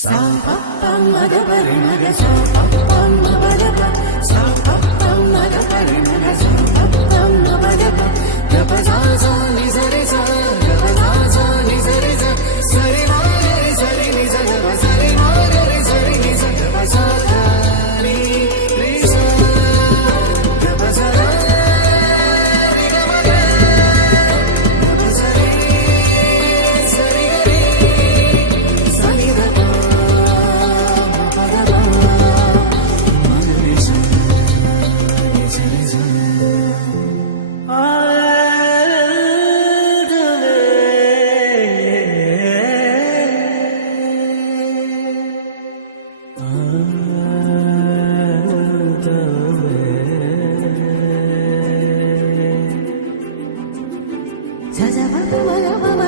सा pa pa ma ga pa re ma ga sa pa pa ma pa ga pa sa pa pa ma ga pa re ma ga sa pa pa ma pa ga pa ga pa sa sa ni sa re sa ga pa sa sa ni sa re sa sa re ma re sa re ni sa ga pa sa re ma re sa re ni sa ga pa sa ga ni re sa ga pa sa ga re ga ma ga ga pa sa re sa re ga re sa ni ga pa ma pa ga pa ma ga re sa ni sa re sa sa sa pa pa ma ga pa ma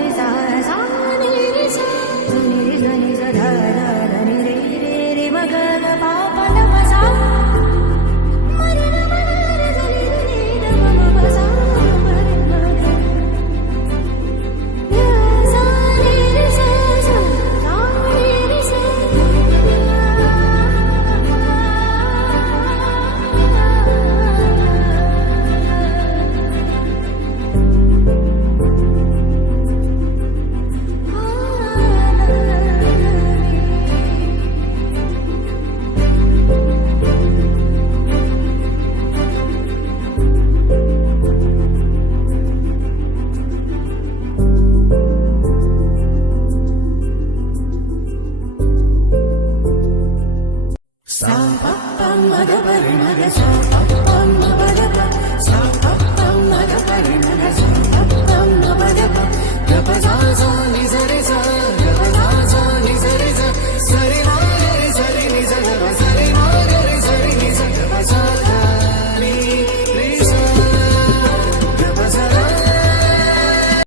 re sa sa ni re sa ni re sa ni sa da da da ni re re re ma ga ga pa pa da pa sa ma re na ma na re sa ni re ni da ma ma pa sa ma re ma ga ya sa ni re sa sa sa ni re sa sa pa pa ma ga pa re ma ga sa pa